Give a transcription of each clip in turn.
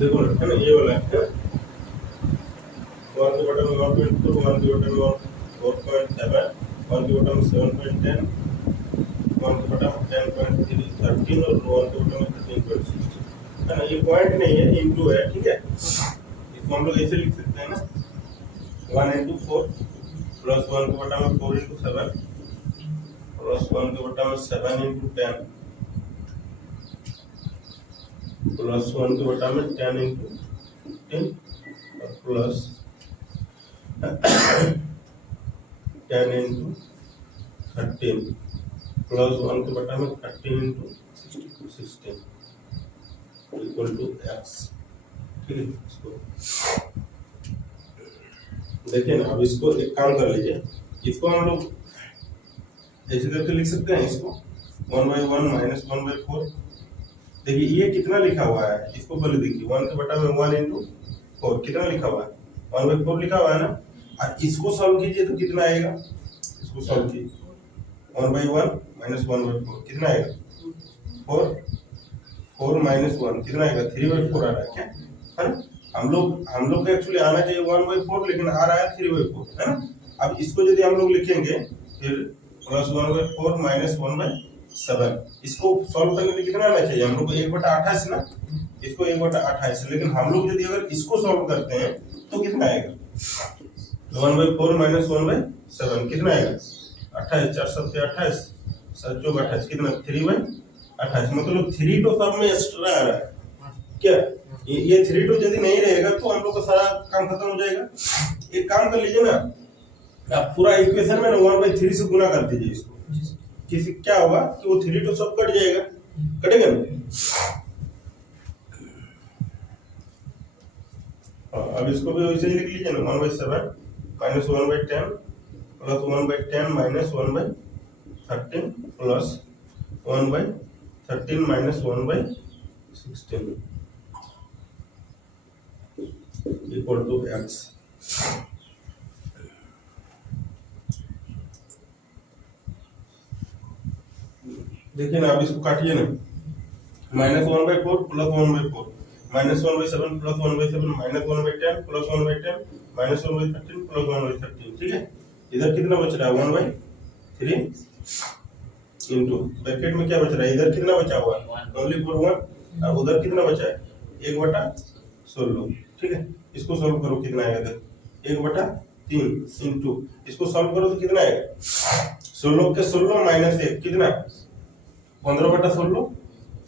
देखो है ना, ये वाला है 1 के बटन में 1.2, 1 के बटन में 4.7, 1 के बटन में 7.10, 1 के बटन में 10.3, 13 और 1 के बटन में 13.6 है ना। ये पॉइंट नहीं है, इनटू है, ठीक है। इसको हम लोग ऐसे लिख सकते हैं ना, 1 into 4 प्लस 1 के बटन में 4 into 7 प्लस 1 के बटन में 7 into 10 प्लस 1 के बटा में 10 into 10 और प्लस 10 into 13 प्लस 1 के बटा में 13 into 16 इक्वल टू x, ठीक है। इसको देखिए ना, अब इसको एक काम कर लीजिए, इसको हम लोग ऐसे करके लिख सकते हैं, इसको 1/1 माइनस 1/4। देखिए ये कितना लिखा हुआ है, इसको पहले देखिए, 1 के बटा में 1 into 4 कितना लिखा हुआ है, 1/4 लिखा हुआ है ना। और इसको सॉल्व कीजिए तो कितना आएगा, इसको सॉल्व कीजिए 1/1 माइनस 1/4 कितना आएगा, 4, 4 माइनस 1 कितना आएगा, 3/4 आ रहा है क्या, है ना। हम लोग को एक्चुअली आना चाहिए 1/4, लेकिन आ रहा है 3/4, है ना। अब इसको यदि हम लोग लिखेंगे फिर प्लस 1/4 माइनस 1/7, इसको सॉल्व करने में कितना आना चाहिए हम लोग को, 1/28 ना, इसको 1/28, लेकिन हम लोग यदि अगर इसको सॉल्व करते हैं तो कितना आएगा, 1/4 माइनस 1/7 कितना आएगा, 28, 4 7 28, 7 चौक 28 कितना, 3/28, मतलब 3 तो सब में एक्स्ट्रा आ रहा है क्या। ये 3 तो यदि नहीं रहेगा तो हम लोग का सारा काम खत्म हो जाएगा। एक काम कर लीजिए ना, आप पूरा इक्वेशन में ना 1/3 से गुना कर दीजिए इसको, किसी क्या होगा कि वो 3 तो सब कट जाएगा, कटेगा ना। अब इसको भी वैसे ही लिख लीजिए ना, 1/7 minus 1/10 plus 1/10 minus 1/13 plus 1/13 minus 1/16 equal to x। देखिए ना, अब इसको काटिए ना, -1/4 प्लस 1/4 -1/7 प्लस 1/7 -1/10 प्लस 1/10 -1/13 प्लस 1/13, ठीक है। इधर कितना बच रहा है, 1/3 इंटू ब्रैकेट में क्या बच रहा है, इधर कितना बचा हुआ है, ओनली फॉर 1, और उधर कितना बचा है, 1/16, ठीक है। इसको सॉल्व करो कितना आएगा, इधर 1/3 इंटू, इसको सॉल्व करो तो कितना आएगा, 16 के 16 माइनस 1 कितना, 15/16,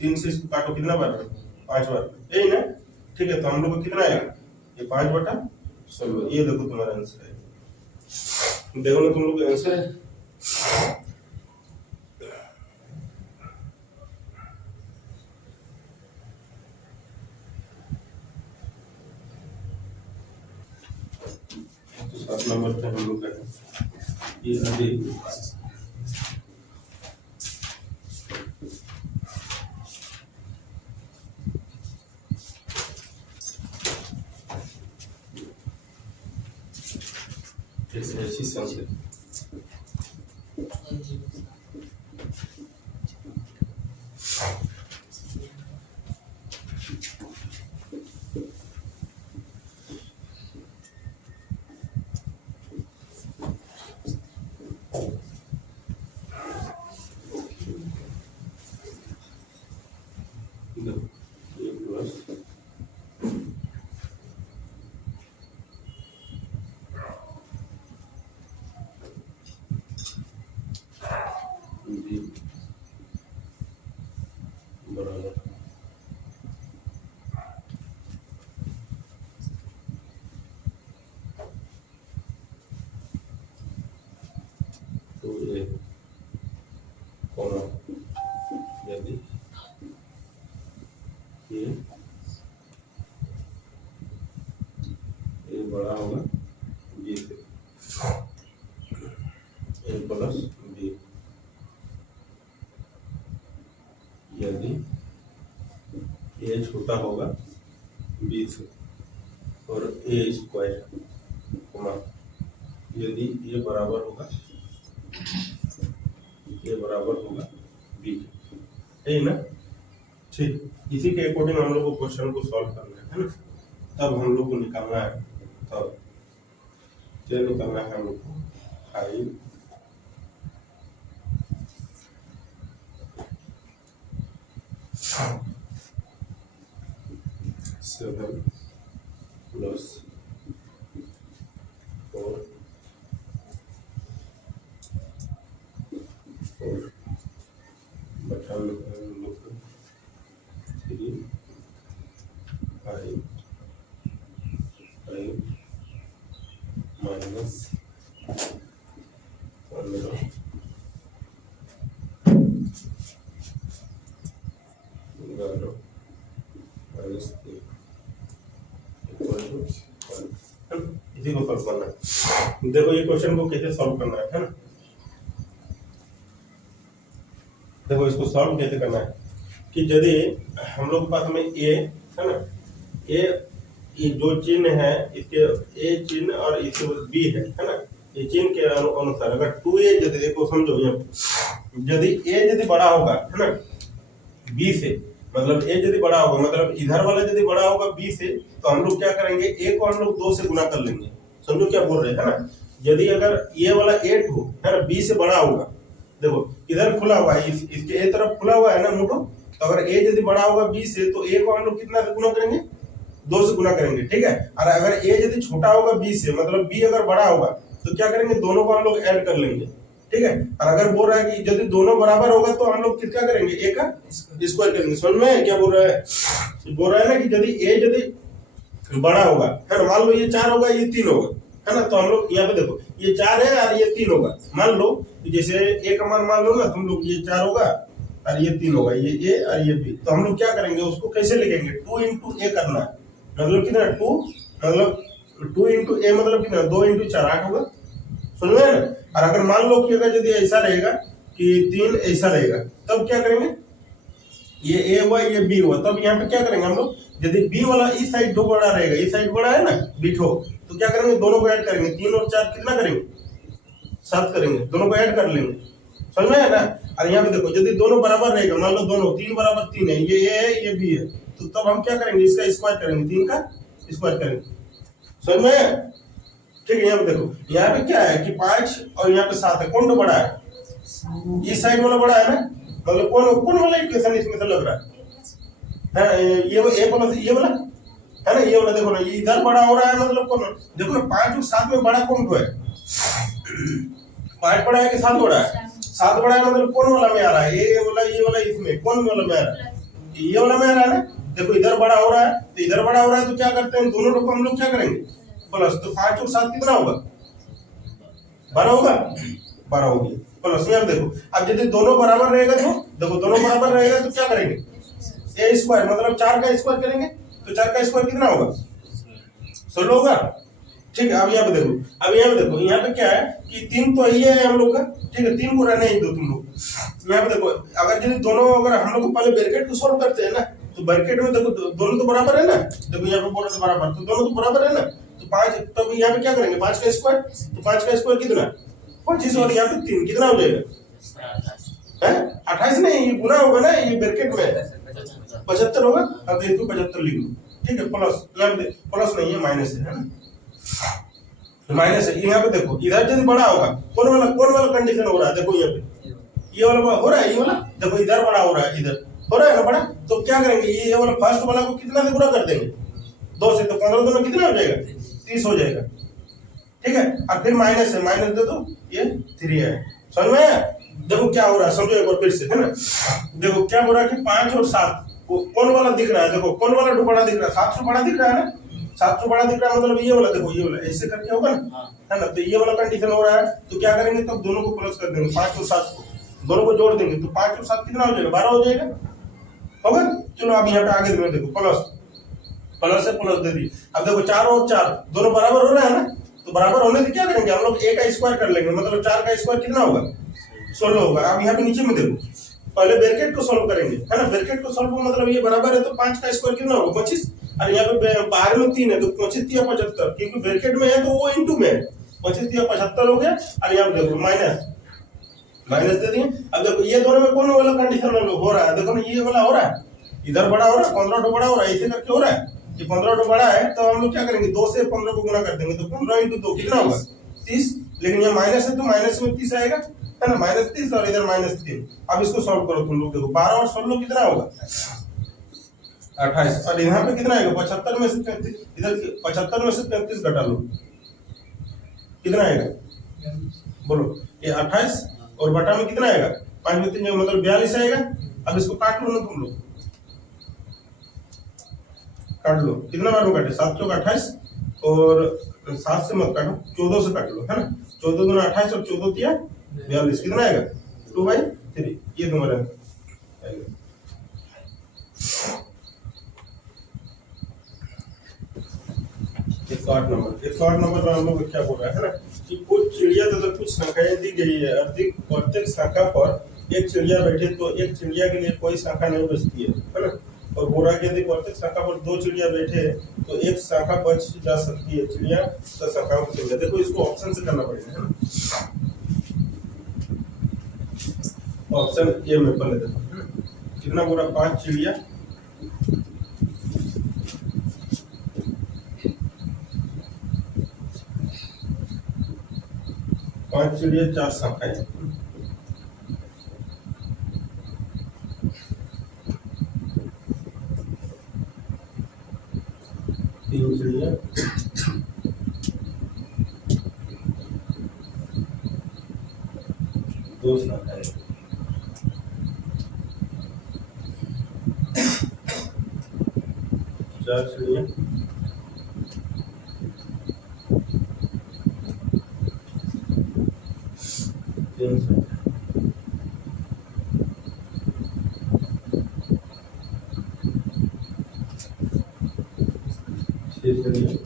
3 से इसको काटो कितना बार, 5 बार, यही ना, ठीक है। तो हम लोग को कितना आएगा, ये 5/16, ये देखो तुम्हारा आंसर है, देखो ना तुम लोग का आंसर है। तो 7 नंबर पे हम लोग का ये अभी ऐसी संख्या प्लस बराबर तो ये कॉमा, यदि ये बड़ा होगा बी से, ए प्लस बी, यदि ए छोटा होगा बी से, और ए स्क्वायर गुना यदि ये बराबर होगा बी, है ना। ठीक, इसी के अकॉर्डिंग हम लोग को क्वेश्चन को सॉल्व करना है ना। तब हम लोग को निकालना है, तब क्या निकालना है हम लोग को, 5 7 प्लस 4 बटा 3 5 माइनस 15 11 माइनस 3 इक्वल टू 1। इसी को सॉल्व करना है। देखो ये क्वेश्चन को कैसे सॉल्व करना है ना। देखो इसको सॉल्व कैसे करना है कि यदि हम लोग के पास में ए है ना, ये जो चिन्ह है इसके ए चिन्ह और इसके बी है ना, ये चिन्ह के अनुसार अगर 2a यदि देखो समझो यदि ए यदि बड़ा होगा है ना बी से, मतलब ए यदि बड़ा होगा मतलब इधर वाला यदि बड़ा होगा बी से, तो हम लोग क्या करेंगे ए को हम लोग 2 से गुना कर लेंगे। समझो क्या बोल रहे हैं है ना। यदि अगर ये वाला 8 हो है ना बी से बड़ा होगा, देखो इधर खुला हुआ है, इसके ए तरफ खुला हुआ है ना मुठो, तो अगर ए यदि बड़ा होगा बी से तो ए को हम लोग कितना से गुना करेंगे, 2 से गुना करेंगे, ठीक है। और अगर ए यदि छोटा होगा बी से, मतलब बी अगर बड़ा होगा तो क्या करेंगे, दोनों को हम लोग ऐड कर लेंगे, ठीक है। और अगर बोल रहा है कि यदि दोनों बराबर होगा तो हम लोग क्या करेंगे, ए का स्क्वायर करेंगे। समझ में क्या बोल रहा है, बोल रहा है ना कि यदि ए यदि बड़ा होगा है ना, मान लो ये 4 होगा ये 3 होगा है ना, तो हम लोग यहाँ पे देखो ये 4 है और ये 3 होगा। मान लो जैसे ए का मान लो ना तुम लोग, ये 4 होगा और ये 3 होगा, ये ए और ये बी, तो हम लोग क्या करेंगे उसको कैसे लिखेंगे, 2 into a करना है, मतलब कितना 2, मतलब 2 into a मतलब कितना 2 into 4 8 होगा। समझ में ना। और अगर मान लो कि अगर यदि ऐसा रहेगा कि 3 ऐसा रहेगा, तब क्या करेंगे, ये ए हुआ ये बी हुआ, तब यहाँ पे क्या करेंगे हम लोग, यदि बी वाला इस साइड 2 बड़ा रहेगा, इस साइड बड़ा है ना बी ठो, तो क्या करेंगे दोनों को ऐड करेंगे, 3 और 4 कितना करेंगे 7 करेंगे, दोनों को ऐड कर लेंगे। समझ में है ना। और यहाँ पे देखो यदि दोनों बराबर रहेगा, मान लो दोनों 3 बराबर 3 है, ये ए है ये बी है, तो तब हम क्या करेंगे इसका स्क्वायर करेंगे, 3 का स्क्वायर करेंगे। समझ में ठीक है। यहाँ पे देखो यहाँ पे क्या है कि 5 और यहाँ पे 7 है, कौन बड़ा है, इस साइड वाला बड़ा है ना, मतलब कौन वाला इक्वेशन इसमें से लग रहा है, ये ए प्लस ये वाला है ना, ये वाला देखो ना, ये इधर बड़ा हो रहा है, मतलब कौन देखो ना 5 और 7 में बड़ा कौन तो है, 5 बड़ा है कि 7 बड़ा है, 7 बड़ा है, मतलब कौन वाला में आ रहा है, ये वाला इसमें कौन वाला में आ रहा है, ये वाला में आ रहा है ना। देखो इधर बड़ा हो रहा है तो इधर बड़ा हो रहा है, तो क्या करते हैं दोनों को हम लोग क्या करेंगे प्लस, तो 5 और 7 कितना होगा 12 होगा, 12 होगी प्लस। यहाँ देखो अब यदि दोनों बराबर रहेगा तो देखो दोनों बराबर रहेगा तो क्या करेंगे ए स्क्वायर, मतलब 4 का स्क्वायर करेंगे, तो 4 का स्क्वायर कितना होगा 16 होगा, ठीक है। अब यहाँ पे देखो, अब यहाँ पे देखो यहाँ पे क्या है कि 3 तो ये है हम लोग का, ठीक है, 3 को रहने ही दो तुम लोग। यहाँ पे देखो अगर यदि दोनों अगर हम लोग पहले ब्रैकेट को सॉल्व करते हैं ना, तो ब्रैकेट में देखो दोनों तो बराबर है ना, देखो यहाँ पे बोल रहे बराबर, तो दोनों तो बराबर है ना, तो 5, तब यहाँ पे क्या करेंगे 5 का स्क्वायर, तो 5 का स्क्वायर कितना 25 और यहाँ पे 3 कितना हो जाएगा है 28 नहीं, ये गुना होगा ना, ये ब्रैकेट में 75 होगा। अब देखो 75 लिख लो, ठीक है, प्लस यहाँ पे प्लस नहीं है माइनस है ना, माइनस है। यहाँ पे देखो इधर यदि बड़ा होगा कौन वाला कंडीशन हो रहा है, देखो यहाँ पे ये वाला हो रहा है, ये वाला देखो इधर बड़ा हो रहा है, इधर हो रहा है ना बड़ा, तो क्या करेंगे ये वाला फर्स्ट वाला को कितना से गुना कर देंगे 2 से, तो 15 दोनों कितना हो जाएगा 30 हो जाएगा, ठीक है। और फिर माइनस है, माइनस दे दो, ये 3 है। समझ में देखो क्या हो रहा है, समझो एक बार फिर से है ना। देखो क्या हो रहा है कि 5 और 7 कौन वाला दिख रहा है, देखो कौन वाला बड़ा दिख रहा है, 7 से बड़ा दिख रहा है ना, 7 से बड़ा दिख रहा है, मतलब ये वाला देखो ये वाला ऐसे करके होगा ना, है ना, तो ये वाला कंडीशन हो रहा है, तो क्या करेंगे तब दोनों को प्लस कर देंगे, 5 और 7 को दोनों को जोड़ देंगे, तो 5 और 7 कितना हो जाएगा 12 हो जाएगा, होगा। चलो अब यहाँ पे आगे देखो प्लस से प्लस दे दी। अब देखो 4 और 4 दोनों बराबर हो रहा है ना, तो बराबर होने से क्या करेंगे हम लोग a का स्क्वायर कर लेंगे, मतलब 4 का स्क्वायर कितना होगा 16 होगा। अब यहाँ पे नीचे में देखो पहले ब्रैकेट को सॉल्व करेंगे है ना, ब्रैकेट को सॉल्व मतलब ये बराबर है, तो 5 का स्क्वायर कितना होगा 25, और यहाँ पे बाहर में 3 है तो 25 या 75, क्योंकि ब्रैकेट में है तो वो इंटू में है, 25 या 75 हो गया। और यहाँ पे देखो माइनस दे दिए। अब देखो ये दोनों में कौन वाला कंडीशन हो रहा है, देखो ना ये वाला हो रहा है, इधर बड़ा हो रहा है, 15 बड़ा हो रहा है, ऐसे करके हो रहा है। ये 15 बड़ा है तो हम लोग क्या करेंगे, 2 से 15 को गुना कर देंगे, तो 15 × 2 कितना होगा 30। लेकिन ये माइनस है तो माइनस में 30 आएगा, है ना, -30 और इधर -3। अब इसको सॉल्व करो तुम लोग, देखो 12 और 16 कितना होगा 28, और यहाँ पे कितना आएगा 75 में से 33, इधर 75 में से 33 घटा लो, कितना आएगा बोलो, ये 28 और बटा में कितना आएगा 5 में 3 मतलब 42 आएगा। अब इसको काट लो ना तुम लोग, काट लो, कितना बार में काटे 7 चौक 28 और 7 से मत काटो, 14 से काट लो, है ना, 14 दूना 28 और 14 तिया 42, कितना आएगा 2/3, ये तुम्हारा आएगा। एक 108 नंबर में हम लोग क्या बोल रहा है ना, कि कुछ चिड़िया तथा कुछ संख्याएं दी गई है, अधिक प्रत्येक शाखा पर एक चिड़िया बैठे तो एक चिड़िया के लिए कोई शाखा नहीं बचती है ना, और बोला कि यदि प्रत्येक शाखा पर 2 चिड़िया बैठे तो एक शाखा बच जा सकती है, चिड़िया तो शाखाओं की संख्या। देखो इसको ऑप्शन से करना पड़ेगा, है ना, ऑप्शन ए में पहले देखो कितना बोला 5 चिड़िया, 5 चिड़िया 4 शाखाएं, 3 चिड़िया 2 शाखाएं, 4 चिड़िया 3 शाखाएं, 6 चिड़िया 4।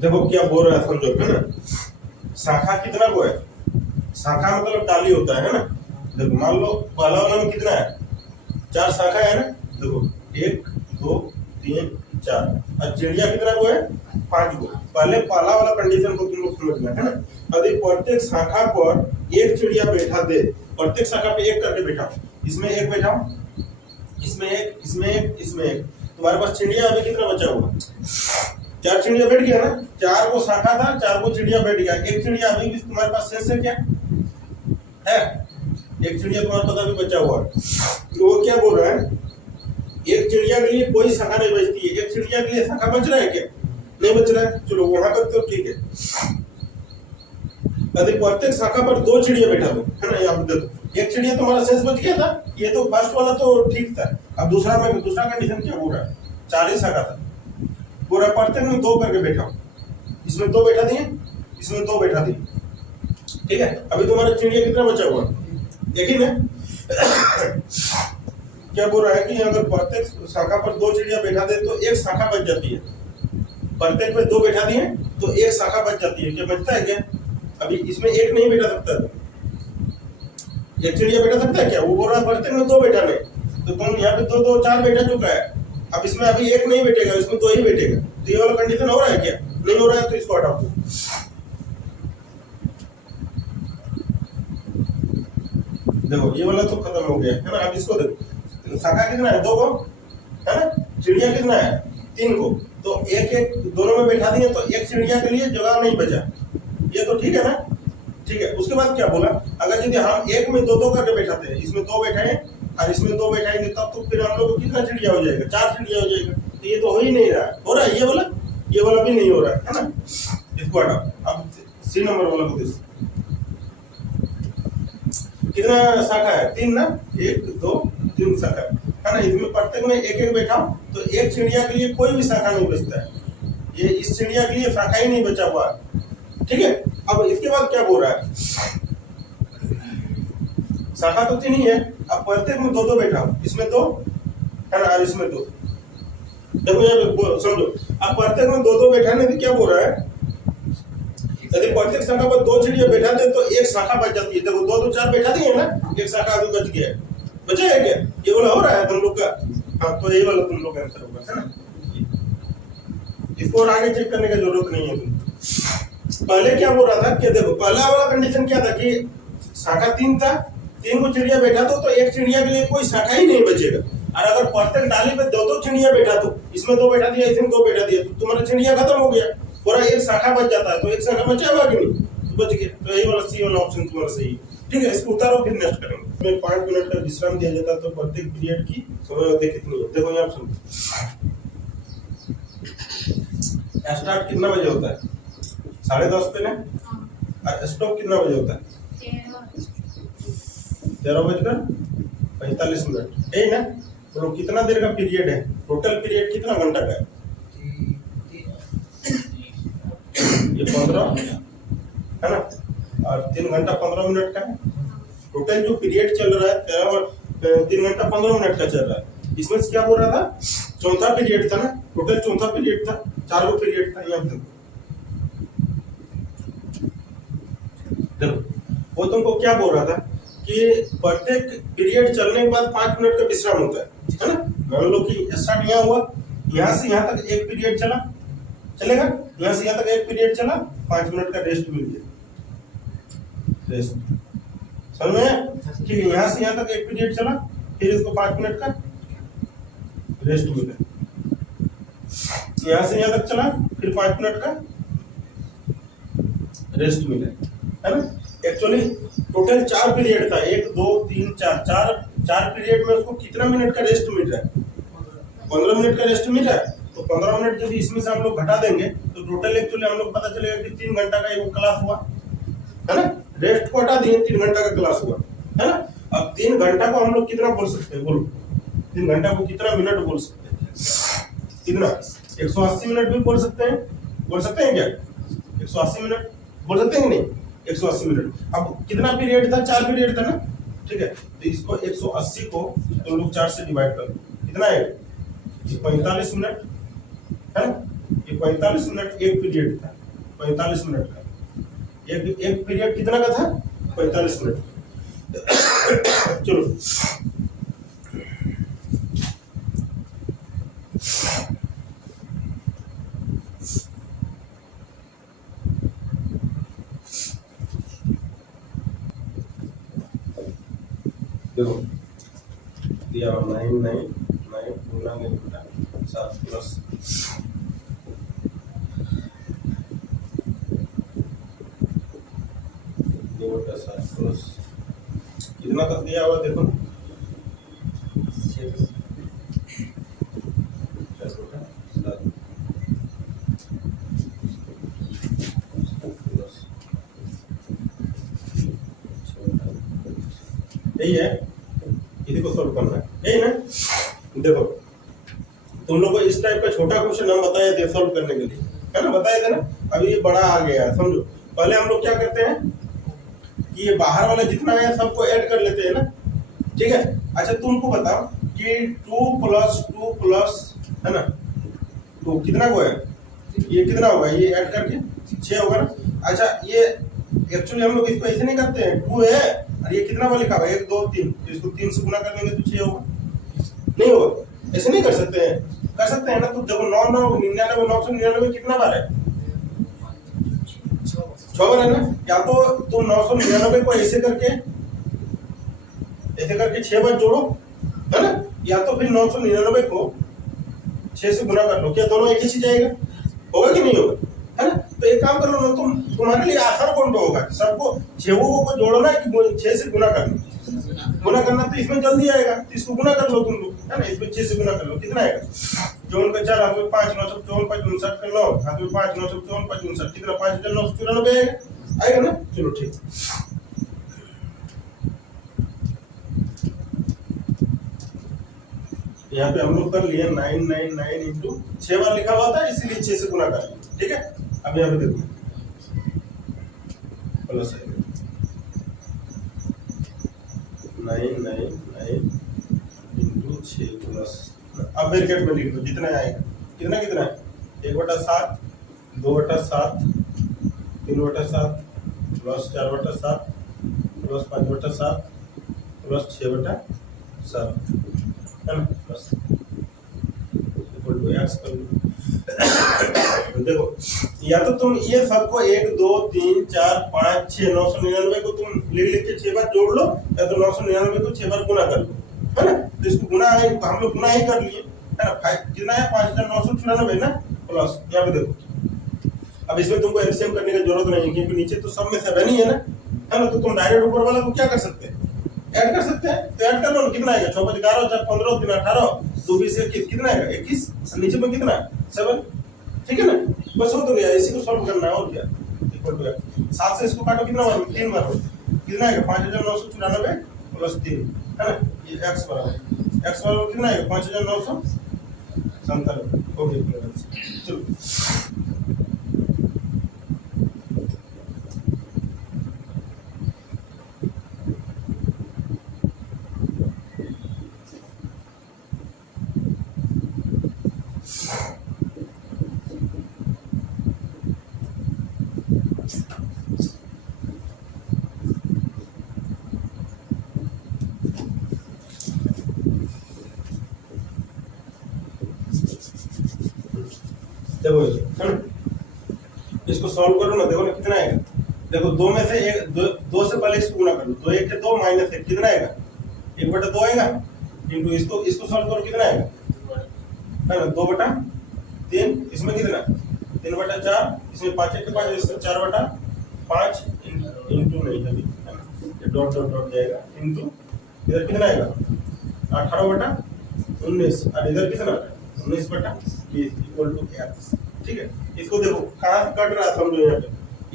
देखो क्या बोल रहा है समझो, है ना, शाखा कितना को है, शाखा मतलब टाली होता है ना। देखो मान लो पहला वाला में कितना है 4 शाखा है ना, देखो 1 2 3 4, और चिड़िया कितना को है 5 को। पहले पहला वाला कंडीशन को तुम लोग समझना, है ना, यदि प्रत्येक शाखा पर एक चिड़िया बैठा दे, प्रत्येक शाखा पे एक करके बैठा, इसमें एक बैठाओ, इसमें एक, इसमें एक, इसमें एक, तुम्हारे पास चिड़िया अभी कितना बचा हुआ 4 चिड़िया बैठ गया ना, 4 को शाखा था, 4 को चिड़िया बैठ गया, एक चिड़िया अभी भी तुम्हारे पास शेष है क्या है, एक चिड़िया तुम्हारे पास अभी बचा हुआ है। तो वो क्या बोल रहा है, एक चिड़िया के लिए कोई शाखा नहीं बचती है, एक चिड़िया के लिए शाखा बच रहा है क्या, नहीं बच रहा है, चलो वहां तक तो ठीक है। यदि प्रत्येक शाखा पर 2 चिड़िया बैठा दो, है ना, यहाँ पे देखो एक चिड़िया तुम्हारा शेष बच गया था, ये तो फर्स्ट वाला तो ठीक था। अब दूसरा कंडीशन क्या बोल रहा है, 4 ही शाखा था, पूरा प्रत्येक में 2 करके बैठा, इसमें 2 बैठा दिए, इसमें 2 बैठा दिए, ठीक है। अभी तुम्हारा चिड़िया कितना बचा हुआ एक ही ना। क्या बोल रहा है कि अगर प्रत्येक शाखा पर 2 चिड़िया बैठा दे तो एक शाखा बच जाती है, प्रत्येक में 2 बैठा दिए तो एक शाखा बच जाती है, क्या बचता है क्या, अभी इसमें एक नहीं बैठा सकता है, एक चिड़िया बैठा सकता है क्या, वो बोल रहा है प्रत्येक में 2 बैठा नहीं, तो तुम यहाँ पे 2 2 4 बैठा चुका है, अब इसमें अभी एक नहीं बैठेगा, इसमें 2 ही बैठेगा, तो ये वाला कंडीशन हो रहा है क्या, नहीं हो रहा है, तो इसको हटाओ। देखो ये वाला तो खत्म हो गया, है ना। अब इसको देखो शाखा कितना है 2 को, है ना, चिड़िया कितना है 3 को, तो एक एक दोनों में बैठा दिए तो एक चिड़िया के लिए जगह नहीं बचा, ये तो ठीक है ना, ठीक है। उसके बाद क्या बोला, अगर यदि हम एक में 2 2 करके बैठाते हैं, इसमें 2 बैठाएं और इसमें 2 बैठाएंगे तब तो फिर हम लोग को कितना चिड़िया हो जाएगा, 4 चिड़िया हो जाएगा, तो ये तो हो ही नहीं रहा है, हो रहा है ये वाला भी नहीं हो रहा है ना, इसको हटाओ। अब सी नंबर वाला को देखो कितना शाखा है 3 ना, 1 2 3 शाखा है ना, इसमें प्रत्येक में एक एक बैठा तो एक चिड़िया के लिए कोई भी शाखा नहीं बचता है, ये इस चिड़िया के लिए शाखा ही नहीं बचा हुआ, ठीक है। अब इसके बाद क्या बोल रहा है, शाखा तो 3 ही है, अब प्रत्येक में 2 2 बैठा, इसमें 2 है ना और इसमें 2। देखो यहाँ समझो, अब प्रत्येक में 2 2 बैठाने में क्या बोल रहा है, यदि प्रत्येक शाखा पर 2 चिड़िया बैठा दे तो एक शाखा बच जाती है। देखो 2 2 4 बैठा दिए ना, एक शाखा अभी बच गया है, बचा है क्या, ये वाला हो रहा है तुम लोग का। हाँ तो यही वाला तुम लोग का आंसर होगा, है ना। इसको और आगे चेक करने की जरूरत नहीं है तुम। पहले क्या बोल रहा था कि देखो पहला वाला कंडीशन क्या था कि शाखा 3 था, 3 को चिड़िया बैठा दो तो एक चिड़िया के लिए कोई शाखा ही नहीं बचेगा। और अगर प्रत्येक डाली में 2 2 चिड़िया बैठा दो, इसमें 2 बैठा दिया, इसमें 2 बैठा दिया, तो तुम्हारा चिड़िया खत्म हो गया, पूरा एक शाखा बच जाता है, तो एक शाखा बचा हुआ कि नहीं, तो बच गया। तो यही वाला सी वाला ऑप्शन तुम्हारा सही है। ठीक है, इसको उतारो फिर नेक्स्ट करेंगे। में 5 मिनट का विश्राम दिया जाता है, तो प्रत्येक पीरियड की समय अवधि कितनी है। देखो यहाँ सुनो, स्टार्ट कितना बजे होता है, 10:30 पे ना, और स्टॉप कितना बजे होता है, 13:45, यही ना। तो कितना देर का पीरियड है, टोटल पीरियड कितना घंटा का है, ये 15 है ना, और 3 घंटा 15 मिनट का है। टोटल जो पीरियड चल रहा है 3 घंटा 15 मिनट का चल रहा है। इसमें से क्या बोल रहा था, चौथा पीरियड था ना, टोटल चौथा पीरियड था, 4 पीरियड था। यहाँ देखो वो तुमको क्या बोल रहा था कि प्रत्येक पीरियड चलने के बाद 5 मिनट का विश्राम होता है ना। मान लो कि स्टार्ट यहाँ हुआ, यहाँ से यहाँ तक एक पीरियड चलेगा, यहाँ से यहाँ तक एक पीरियड चला, 5 मिनट का रेस्ट मिल गया, रेस्ट समझ में। ठीक है, यहाँ से यहाँ तक एक पीरियड चला, फिर इसको 5 मिनट का रेस्ट मिला, यहाँ से यहाँ तक चला, फिर 5 मिनट का रेस्ट मिला, है ना। एक्चुअली टोटल 4 पीरियड था, 1 2 3 4 4 पीरियड में उसको कितना मिनट का रेस्ट मिल रहा है, 15 मिनट का रेस्ट मिल रहा है। तो 15 मिनट यदि इसमें से हम लोग घटा देंगे तो टोटल एक्चुअली हम लोग पता चलेगा कि 3 घंटा का एक क्लास हुआ, है ना। रेस्ट को हटा दिए, 3 घंटा का क्लास हुआ, है ना। अब 3 घंटा को हम लोग कितना बोल सकते हैं, बोलो 3 घंटा को कितना मिनट बोल सकते हैं, कितना 180 मिनट भी बोल सकते हैं क्या, 180 मिनट बोल सकते हैं कि नहीं, 180 मिनट। अब कितना पीरियड था, 4 पीरियड था ना, ठीक है। तो इसको 180 को तुम लोग 4 से डिवाइड कर लो, कितना है, 45 मिनट, है ना। ये 45 मिनट एक पीरियड था, 45 मिनट का एक पीरियड कितना का था, 45 मिनट। चलो देखो दिया 9 9 9 गुना में 7 प्लस 2 बटा 7 प्लस कितना तक दिया हुआ देखो, 6 बटा 7 यही है, इसी को सॉल्व करना है, यही ना। देखो तुम लोग को इस टाइप का छोटा क्वेश्चन हम बताए थे सॉल्व करने के लिए, है ना, बताए थे ना। अभी ये बड़ा आ गया है, समझो। पहले हम लोग क्या करते हैं कि ये बाहर वाला जितना है सबको ऐड कर लेते हैं ना, ठीक है। अच्छा तुमको बताओ कि 2 + 2 + है ना 2 कितना को है, ये कितना होगा, ये ऐड करके 6 होगा ना। अच्छा ये एक्चुअली हम लोग इसको ऐसे नहीं करते हैं, 2 है और ये कितना वाला लिखा हुआ है 1 2 3, तो इसको 3 से गुना कर देंगे तो 6 होगा, नहीं होगा, ऐसे नहीं कर सकते हैं, कर सकते हैं ना। तो देखो 9 9 99 999 कितना बार है, 6 बार है ना। या तो तुम 999 को ऐसे करके 6 बार जोड़ो, है ना, या तो फिर 999 को 6 से गुना कर लो, क्या दोनों एक ही चीज आएगा, होगा कि नहीं होगा, है ना। तो एक काम करो ना, तुम्हारे लिए आसान कौन होगा, सबको 6 को जोड़ना है कि 6 से गुना करना, गुना करना तो इसमें जल्दी आएगा, तो इसको गुना कर लो तुम लोग, है ना। इसमें 6 से गुना कर लो, कितना आएगा, 54 का 4 हाथ में 5 9 54 5 59 का 9 हाथ में 5 9 54 5 59 कितना 5 994 आएगा ना। चलो ठीक, यहाँ पे हम लोग कर लिए 999 इंटू 6 बार लिखा हुआ था, इसीलिए 6 से गुना कर लिया, ठीक है। अब यहाँ पे देखो प्लस है 999 इंटू 6 प्लस, अब ब्रैकेट में लिख दो जितना आएगा, कितना कितना है 1/7, 2/7, 3/7 प्लस 4/7 प्लस 5/7 प्लस 6/7 है ना, प्लस इक्वल टू एक्स कर लो। देखो या तो तुम ये सबको 1 2 3 4 5 6 999 को तुम लिख लिख के 6 बार जोड़ लो, या तो 999 को 6 बार गुना कर लो, है ना। तो इसको गुना है, हम लोग गुना ही कर लिए, है ना। कितना है 5994 ना, प्लस यहाँ पे देखो। अब इसमें तुमको एलसीएम करने की जरूरत नहीं है, क्योंकि नीचे तो सब में 7 ही है ना, है ना। तो तुम डायरेक्ट ऊपर वाला को क्या कर सकते हैं, ऐड कर सकते हैं। तो ऐड कर लो ना, कितना आएगा 6 5 11 4 15 3 18 2 20 21, कितना आएगा 21, नीचे में कितना 7, ठीक है ना। बस हो तो गया, इसी को सॉल्व करना है और क्या। इक्वल टू 7 से इसको काटो, कितना बार 3 बार, कितना आएगा 5994 प्लस 3, है ना। ये x बराबर कितना आएगा 5997, हो गया। चलो देखो इसको सॉल्व करो ना, देखो ना कितना आएगा। देखो 2 में से 1 2 से पहले इसको गुना कर लो, 2 1 के 2 माइनस 1 कितना आएगा 1/2 आएगा, इंटू इसको सॉल्व करो, कितना आएगा, है ना 2/3, इसमें कितना 3/4, इसमें 5 1 के 5, इसमें 4/5 इंटू नहीं है, ये डॉट डॉट डॉट जाएगा, इंटू इधर कितना आएगा 18/19, और इधर कितना 19/20 इक्वल टू x, ठीक है। इसको देखो कहाँ से कट रहा है, समझो यहाँ पे,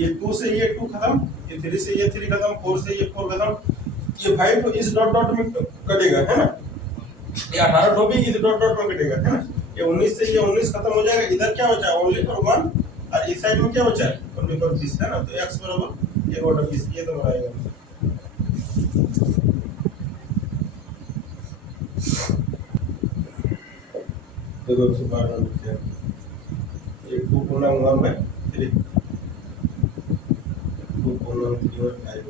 ये 2 से ये 2 खत्म, ये 3 से ये 3 खत्म, 4 से ये 4 खत्म, ये 5 तो इस डॉट डॉट में कटेगा, है ना। ये 18 तो भी इस डॉट डॉट में कटेगा, है ना। ये 19 से ये 19 खत्म हो जाएगा, इधर क्या बचा है ओनली फॉर 1, और इस साइड में क्या बचा है ओनली फॉर 20, है ना। तो x बराबर 1/20, ये तो आएगा। देखो इसको बार बार लिखते हैं, ये 2/1/3, 2/3/5,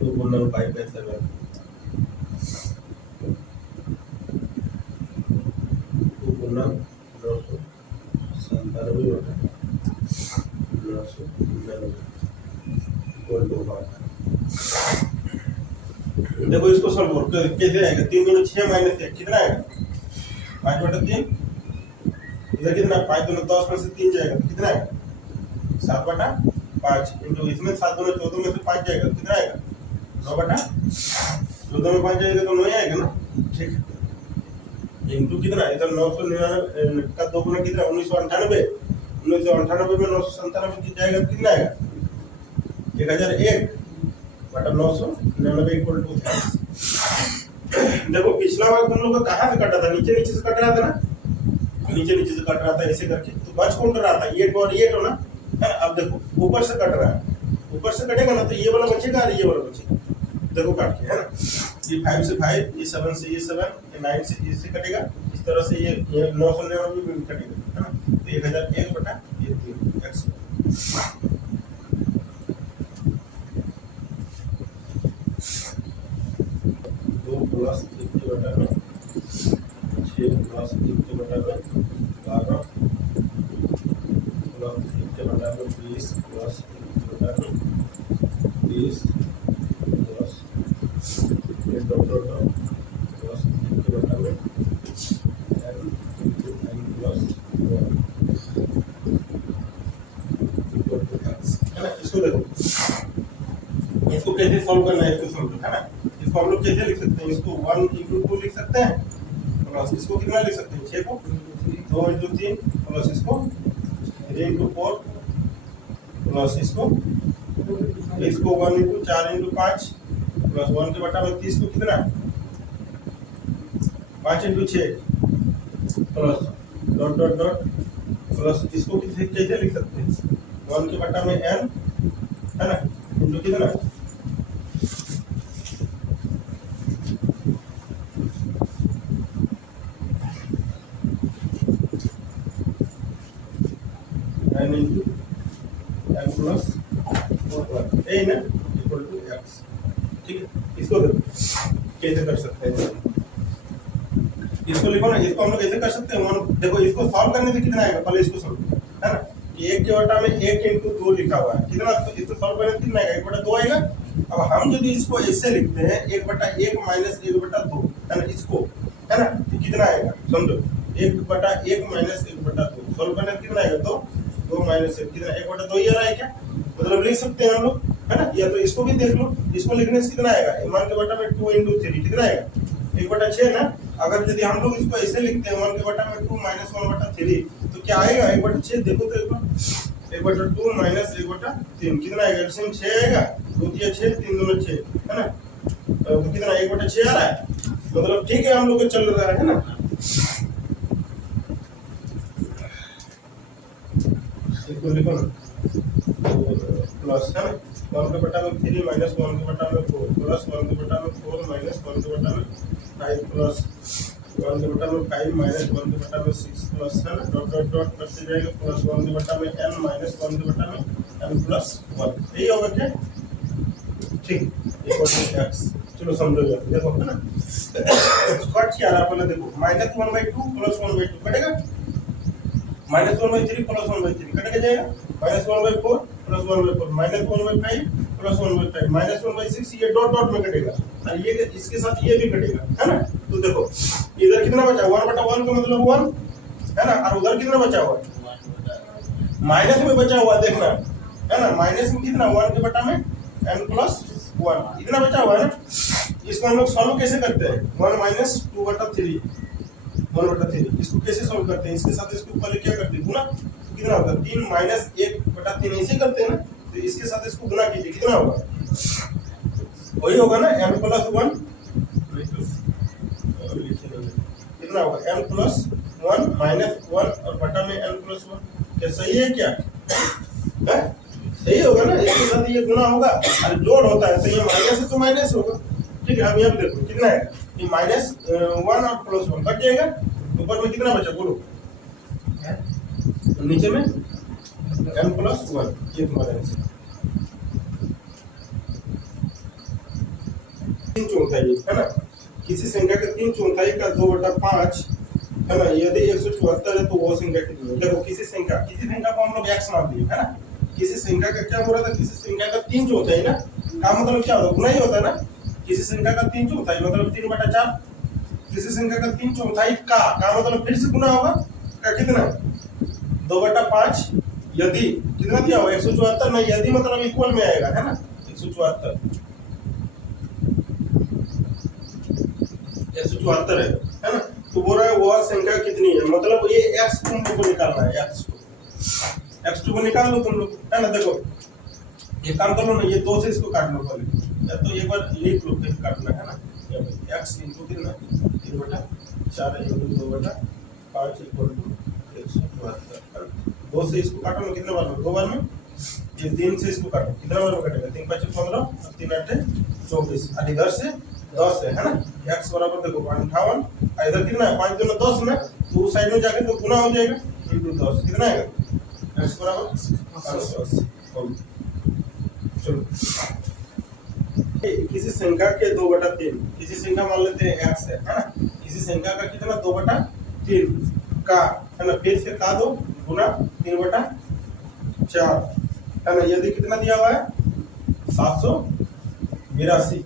2/5/7, 2/997/999 इक्वल टू 5। देखो इसको सॉल्व करो, कैसे आएगा 3 दूनी 6 माइनस 1 कितना आएगा 5/3, इधर कितना 5 दूनी 10 में से 3 जाएगा, तो कितना आएगा 7/5, इंटू इसमें 7 दूनी 14 में से 5 जाएगा, कितना आएगा 9/14 में 5 जाएगा तो 9 आएगा ना, ठीक है। इंटू कितना इधर 999 का 2 गुना कितना 1998, 1998 में 997 जाएगा, कितना आएगा 1001/999 इक्वल टू x। देखो पिछला बार तुम लोग का कहाँ से कटा था, नीचे नीचे से कट रहा था ना, नीचे नीचे से कट रहा था, ऐसे करके तो बच कौन रहा था, ये तो और ये तो ना, है। अब देखो ऊपर से कट रहा है, ऊपर से कटेगा ना तो ये वाला बचेगा और ये वाला बचेगा, देखो काट के, है ना। ये 5 से 5, ये 7 से ये 7, ये 9 से इससे कटेगा, इस तरह से ये 999 भी कटेगा, है ना। तो 1001/3 x 2 plus 1/6 plus 1/12 12 plus 1/20 plus 1/20 plus ये dot dot dot plus 1/n plus 1 है ना। इसको देखो, इसको कैसे सॉल्व करना है, इसको समझो, है ना। इसको हम लोग कैसे लिख सकते हैं, इसको 1 × 2 लिख सकते हैं, प्लस इसको कितना लिख सकते हैं 6 को 2 × 3 प्लस इसको 3 × 4 प्लस इसको 1 × 4 × 5 प्लस 1/32 को कितना 5 × 6 plus dot dot dot plus इसको कैसे लिख सकते हैं 1 के बटा में n, है ना, इंटू कितना 9 इंटू n प्लस 4 ए ना इक्वल टू x। ठीक है, इसको देखो कैसे कर सकते हैं, इसको लिखो ना, इसको हम लोग कैसे कर सकते हैं, देखो इसको सॉल्व करने से कितना आएगा, पहले इसको समझो, है ना, कि 1 के बटा में 1 इंटू 2 लिखा हुआ है, कितना, तो इसको सॉल्व करने से कितना आएगा, 1 बटा 2 आएगा। अब हम यदि इसको ऐसे लिखते हैं 1 बटा 1 माइनस 1 बटा 2, है ना, इसको, है ना, तो कितना आएगा समझो, 1 बटा 1 माइनस 1 बटा 2 सॉल्व करने से कितना आएगा, 2 माइनस 1 कितना, 1 बटा 2 ही आ रहा है क्या, मतलब लिख सकते हैं हम लोग, है ना, या तो इसको भी देख लो, इसको लिखने से कितना आएगा, 1 के बटा में 2 इंटू 3 कितना आएगा 1 बटा 6 ना। अगर यदि हम लोग इसको ऐसे लिखते हैं 1 के बटा में 2 माइनस 1 बटा 3 तो क्या आएगा 1 बटा 6, देखो तो एक बार 1 बटा 2 माइनस 1 बटा 3 कितना आएगा, एलसीएम 6 आएगा, 2 दिया 6 3 दूना 6, है ना, तो कितना 1 बटा 6 आ रहा है, मतलब ठीक है हम लोग को चल रहा है ना। इसको लिखो ना प्लस, है ना, 1 के बटा में 3 माइनस 1 के बटा में 4 प्लस 1 के बटा में 4 माइनस 1 के बटा में 5 प्लस 1 के बटा में 5 माइनस 1 के बटा में 6 प्लस, है ना, डॉट डॉट डॉट करते जाएगा, प्लस 1 के बटा में n माइनस 1 के बटा में n प्लस 1, यही होगा क्या, ठीक, इक्वल टू x। चलो समझो देखो, है ना, कट क्या रहा है पहले देखो, माइनस 1/2 प्लस 1/2 कटेगा, माइनस 1/3 प्लस 1/3 कट के जाएगा, minus 1/4 plus 1/4 minus 1/5 plus 1/5 minus 1/6, ये डॉट डॉट में कटेगा और ये इसके साथ ये भी कटेगा, है ना, तो देखो इधर कितना बचा 1 बटा 1 का मतलब 1, है ना, और उधर कितना बचा हुआ माइनस में बचा हुआ देखना, है ना, माइनस में कितना 1 के बटा में n प्लस 1 इतना बचा हुआ है ना। इसको हम लोग सॉल्व कैसे करते हैं, 1 माइनस 2 बटा 3 1 बटा 3, इसको कैसे सॉल्व करते हैं, इसके साथ इसको पहले क्या करते हैं गुना, तो कितना होगा 3 माइनस 1 बटा 3 ऐसे करते हैं ना, तो इसके साथ इसको गुना कीजिए कितना होगा, वही होगा ना n प्लस 1, कितना होगा n प्लस 1 माइनस 1 और बटा में n प्लस 1, क्या सही है क्या, है सही होगा ना, इसके साथ ये गुना होगा और जोड़ होता है, तो ये माइनस है तो माइनस होगा, ठीक है। अब यहाँ पे देखो कितना है, ये माइनस 1 और प्लस 1 कट जाएगा, ऊपर में कितना बचा बोलो, नीचे में n प्लस 1, ये तुम्हारा आंसर 3/4, है ना, किसी संख्या का 3/4 का 2/5, है ना, यदि 174 है तो वो संख्या कितनी है, देखो किसी संख्या को हम लोग x मान दिए, है ना, किसी संख्या का क्या बोला था, किसी संख्या का 3/4 ना, का मतलब क्या होता है, गुना ही होता है ना, किसी संख्या का 3/4 मतलब 3/4, किसी संख्या का 3/4 का मतलब फिर से गुना होगा का कितना 2/5, यदि कितना दिया हुआ 174 ना, यदि मतलब इक्वल में आएगा, है ना, 174 है ना, तो बोल रहा है वह संख्या कितनी है, मतलब ये x तुम लोग को निकालना है, x2 को निकाल लो तुम लोग, है ना, देखो ये काम कर लो ना, ये 2 से इसको काट लो पहले, या तो एक बार लिख लो फिर काटना, है ना, x इनटू कितना 3/4 इंटू 2/5 इक्वल टू 174, 2 से इसको काटो ना, कितने बार में 2 बार में, ये 3 से इसको काटो कितना बार में कटेगा, 3 5 15 और 3 8 24 और इधर से 10 है ना, x बराबर देखो 58, इधर कितना है 5 दूना 10 में, तो उस साइड में जाके तो गुना हो जाएगा इंटू 10 कितना आएगा x बराबर 580। चलो किसी संख्या के 2/3, किसी संख्या मान लेते हैं x है ना, किसी संख्या का कितना 2/3 का, है ना, फिर से का दो गुना 3/4, है ना, यदि कितना दिया हुआ है 782,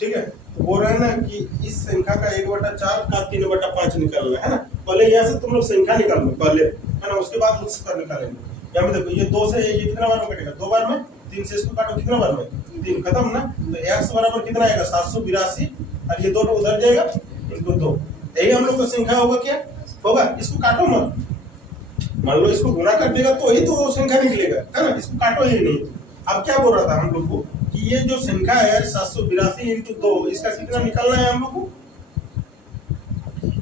ठीक है, तो बोल रहे हैं ना कि इस संख्या का 1/4 का 3/5 निकालना है ना, पहले यहाँ से तुम लोग संख्या निकाल लो पहले, है ना, उसके बाद उसका निकालेंगे। यहाँ पे देखो ये 2 से ये कितना बार में कटेगा 2 बार में, 3 से इसको काटो कितना बार में 3 खत्म ना, तो x बराबर कितना आएगा 782 और ये 2 तो उधर जाएगा इनको 2, यही हम लोग का संख्या होगा, क्या होगा, इसको काटो मत, मान लो इसको गुना कर देगा तो ही तो संख्या निकलेगा, है ना, इसको काटो ही नहीं। अब क्या बोल रहा था हम लोग को कि ये जो संख्या है 782 इंटू 2, इसका कितना निकालना है हम लोग को,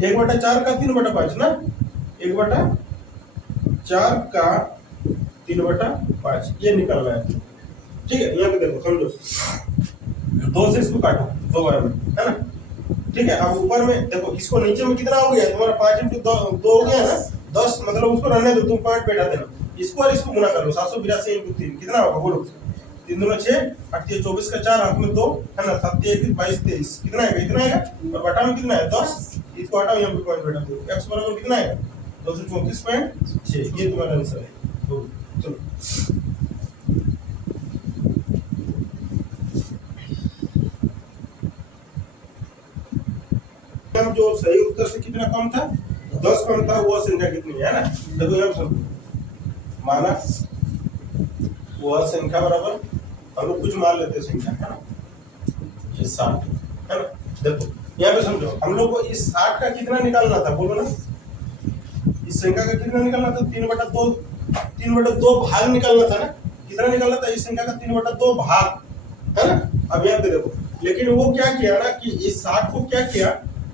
1/4 का 3/5 ना, 1/4 का 3/5 ये निकलना है। ठीक है, यहाँ पे देखो समझो, 2 से इसको काटो 2 बार में, है ना। ठीक है, अब ऊपर में देखो, इसको नीचे में कितना हो गया तुम्हारा 5 × 2 हो गया ना 10, मतलब उसको रहने दो, तुम पॉइंट बैठा देना, इसको और इसको गुना कर लो, 782 × 3 कितना होगा बोलो। 3 दूना 6, 8 × 24 का 4, हाथ में 2, है ना, 7 × 21 22 23 कितना आएगा, इतना आएगा। और बटा में कितना है 10, इसको हटाओ, यहाँ पे पॉइंट बैठा दो, x बराबर कितना आएगा 234.6, ये तुम्हारा आंसर है। तो चलो जो सही उत्तर से कितना कम था, 10 कम था, वो संख्या कितनी है ना। देखो यहाँ समझो, माना वह संख्या बराबर, हम लोग कुछ मान लेते हैं संख्या, है ना, ये 60 है ना। देखो यहाँ पे समझो, हम लोग को इस 60 का कितना निकालना था बोलो ना, इस संख्या का कितना निकालना था, 3/2 भाग निकालना था ना। कितना निकालना था इस संख्या का, 3/2 भाग, है ना। अब यहाँ पे देखो, लेकिन वो क्या किया ना कि इस 60 को क्या किया,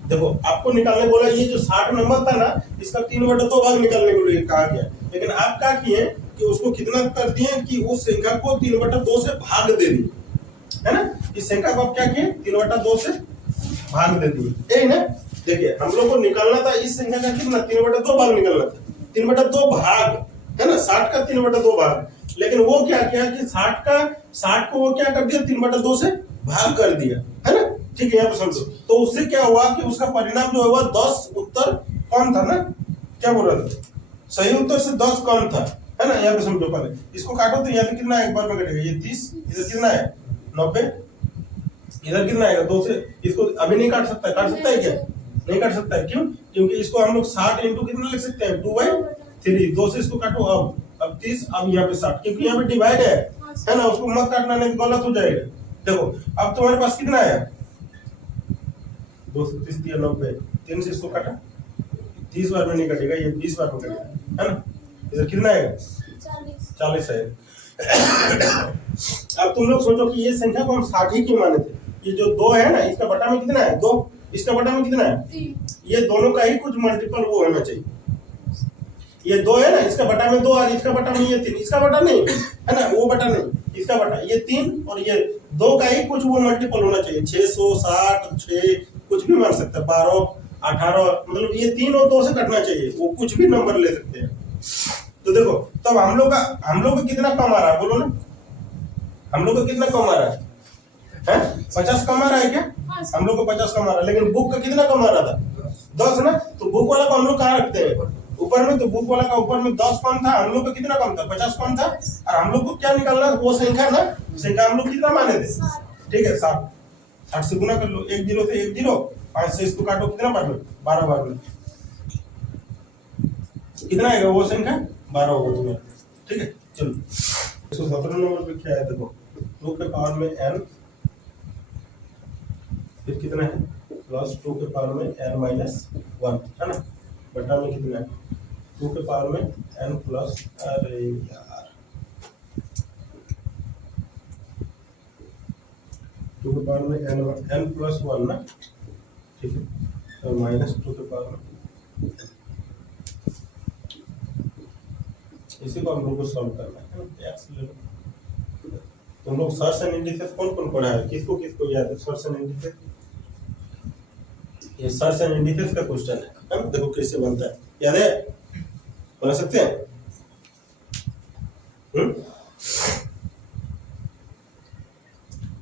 देखो आपको निकालने बोला, ये जो 60 नंबर था ना, इसका 3/2 भाग निकालने के लिए कहा गया, लेकिन आप क्या किए कि उसको कितना कर दिए कि उस संख्या को 3/2 से भाग दे दिए, है ना। इस संख्या को आप क्या किए, 3/2 से भाग दे दिए, यही ना। देखिए हम लोग को निकालना था इस संख्या का कितना, 3/2 भाग निकालना था, 3/2 भाग, है ना, 60 का 3/2 भाग, लेकिन वो क्या किया कि 60 को वो क्या कर दिया, 3/2 से भाग कर दिया, है ना। ठीक है, यहाँ पे समझो, तो उससे क्या हुआ कि उसका परिणाम जो हुआ 10 उत्तर कम था ना, क्या बोल रहा था, सही उत्तर से 10 कम था, है ना। यहाँ पे समझो, पहले इसको काटो तो यहाँ पे कितना एक बार में कटेगा, ये 30, इधर कितना है 90, इधर कितना आएगा 2 से, इसको अभी नहीं काट सकता है क्या, नहीं काट सकता है, क्यों, क्योंकि इसको हम लोग 60 × कितना लिख सकते हैं 2/3, 2 से इसको काटो, अब 30, अब यहाँ पे 60, क्योंकि यहाँ पे डिवाइड है ना, उसको मत काटना नहीं तो गलत हो जाएगा। देखो अब तुम्हारे पास कितना आया, 2 से 30 दिया 90, 3 से इसको काटा, 30 बार में नहीं कटेगा, ये 20 बार में कटेगा, है ना। इधर कितना आएगा 40 है। अब तुम लोग सोचो कि ये संख्या को हम 60 ही क्यों माने थे, ये जो 2 है ना, इसका बटा में कितना है 2, इसका बटा में कितना है, ये दोनों का ही कुछ मल्टीपल वो होना चाहिए, ये 2 है ना, इसका बटा में 2 और इसका बटा में ये 3, इसका बटा नहीं है ना, वो बटा नहीं, इसका बटा ये 3 और ये 2 का ही कुछ वो मल्टीपल होना चाहिए, 660 6 कुछ भी मान सकता है, 12 18, मतलब ये 3 और 2 से कटना चाहिए, वो कुछ भी नंबर ले सकते हैं। तो देखो तब हम लोग का कितना कम आ रहा है बोलो ना, हम लोग का कितना कम आ रहा है 50 कम आ रहा है क्या, हम लोग को 50 कम आ रहा है, लेकिन बुक का कितना कम आ रहा था 10 ना। तो बुक वाला को हम लोग कहाँ रखते हैं, ऊपर में, तो बुक वाला का ऊपर में 10 कम था, हम लोग का कितना कम था 50 कम था, और हम लोग को क्या निकालना, वो संख्या ना, संख्या हम लोग कितना माने थे, ठीक है 60 से गुना कर लो, 1 0 से 1 0, 5 से इसको काटो, कितना बार में 12 बार में, कितना आएगा वो संख्या 12 होगा तुम्हारा। ठीक है, चलो 117 नंबर पे क्या है, देखो 2 के पावर में n, फिर कितना है प्लस 2 के पावर में n - 1, है ना, बटा में कितना है 2 के पावर में n प्लस, अरे यार 2 के पावर में n प्लस 1 ना, ठीक है, तो -2 के पावर में, इसी को हम लोग को सॉल्व करना है। एक्स ले लो, तुम लोग सर्च एंड इंडिसेस कौन कौन पढ़ा है, किसको किसको याद है सर्च एंड इंडिसेस, ये सर्च एंड इंडिसेस का क्वेश्चन है, देखो कैसे बनता है, याद है, बना सकते हैं।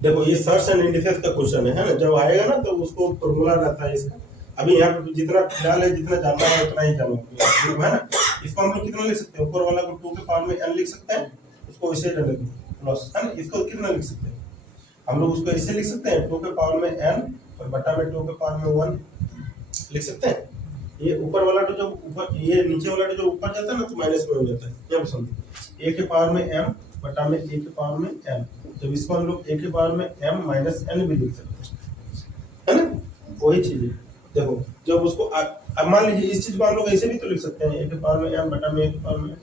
देखो ये सर्च एंड इंडिसेस का क्वेश्चन है ना, जब आएगा ना तो उसको फॉर्मूला रहता है इसका, अभी यहाँ पे जितना फिलहाल है, जितना जानना है उतना ही जानना है ना। इसको हम लोग कितना लिख सकते हैं, ऊपर वाला को 2 के पावर में n लिख सकते हैं, उसको ऐसे रख देंगे प्लस, है ना, इसको कितना लिख सकते हैं, हम लोग उसको ऐसे लिख सकते हैं 2 के पावर में n और बटा में 2 के पावर में 1 लिख सकते हैं। ये ऊपर वाला तो जब ऊपर, ये नीचे वाला तो जब ऊपर जाता है ना तो माइनस में हो जाता है, ये समझो, a के पावर में m बटा में a के पावर में n, जब इसको हम लोग a के पावर में m - n भी लिख सकते हैं, है ना, वही चीज है। देखो जब उसको अब मान लीजिए इस चीज को हम लोग ऐसे भी तो लिख सकते हैं, a के पावर में m बटा में a के पावर में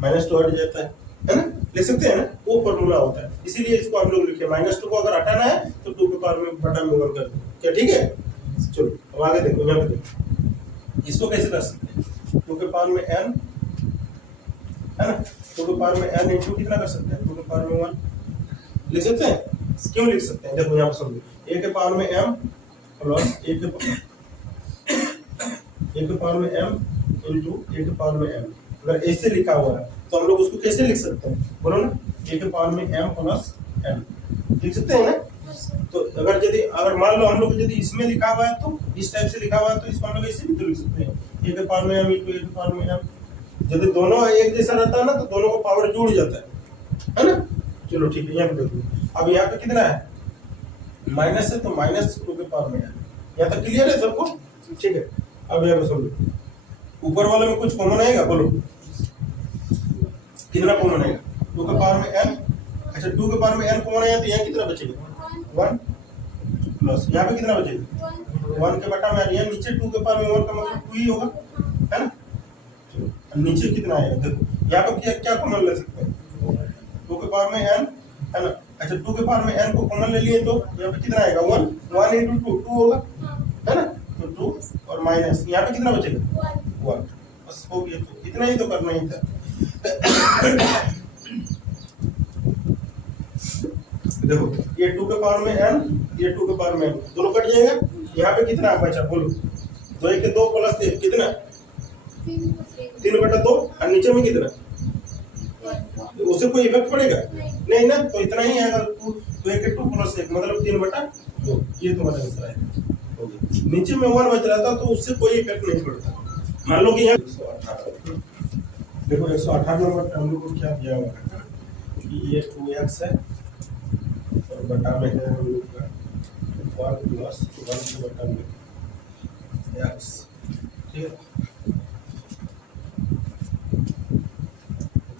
-2 हट जाता है ना, लिख सकते हैं ना, वो फॉर्मूला होता है, इसीलिए इसको हम लोग लिखे, -2 को अगर हटाना है तो 2 के पावर में बटा में 1 कर दो, क्या ठीक है। चलो अब आगे देखो, यहाँ पे देखो इसको कैसे कर सकते हैं, 2 के पावर में n है ना। 2 के पावर में n इंटू कितना कर सकते हैं, 2 के पावर में 1 लिख सकते हैं। क्यों लिख सकते हैं, देखो यहाँ पर समझो, a के पावर में m प्लस a के पावर में m इंटू a के पावर में m। अगर ऐसे लिखा हुआ है तो हम लोग उसको कैसे लिख सकते हैं, बोलो ना, a के पावर में m प्लस m लिख सकते हैं ना। तो अगर मान लो हम लोग यदि इसमें लिखा हुआ है तो इस टाइप से लिखा हुआ है तो इसको हम लोग ऐसे भी तो लिख सकते हैं, a के पावर में m इंटू a के पावर में m। यदि दोनों एक जैसा रहता है ना तो दोनों का पावर जुड़ जाता है ना। चलो ठीक है, यहाँ पे देखो, अब यहाँ पे कितना है, माइनस है, तो माइनस 2 के पावर में m। यहाँ तक क्लियर है सबको, ठीक है। अब यहाँ पे समझो, ऊपर वाले में कुछ कॉमन आएगा, बोलो कितना कॉमन आएगा, 2 के पावर में n। अच्छा 2 के पावर में n कॉमन आया तो यहाँ कितना बचेगा, 1 प्लस यहाँ पे कितना बचेगा, 1 के बटा में आ रही है, नीचे 2 के पावर में 1 का मतलब 2 ही होगा, है ना। चलो अब नीचे कितना आएगा, देखो यहाँ पे क्या कॉमन ले सकते हैं, 2 के पावर में n, है ना। अच्छा 2 के पावर में n को कॉमन ले लिए तो यहाँ पे कितना आएगा, 1 इंटू 2 होगा, है ना। तो 2 और माइनस यहाँ पे कितना बचेगा, 1। बस हो गया, तो इतना ही तो करना ही था। देखो ये 2 के पावर में n, ये 2 के पावर में n, दोनों कट जाएगा। यहाँ पे कितना बचा, बोलो 2 1 के 2 प्लस 1 कितना, 3 बटा 2, और नीचे में कितना, उससे कोई इफेक्ट पड़ेगा नहीं ना, तो इतना ही आएगा, 2 1 के 2 प्लस 1 मतलब 3 बटा 2, ये तुम्हारा आंसर है। नीचे में 1 बच रहा था तो उससे कोई इफेक्ट नहीं पड़ता। मान लो कि यहाँ 118, देखो 118 नंबर हम लोग को क्या दिया हुआ है कि ये 2x है और बटा में है हम लोग का 1 प्लस 1 के बटा में x, ठीक है।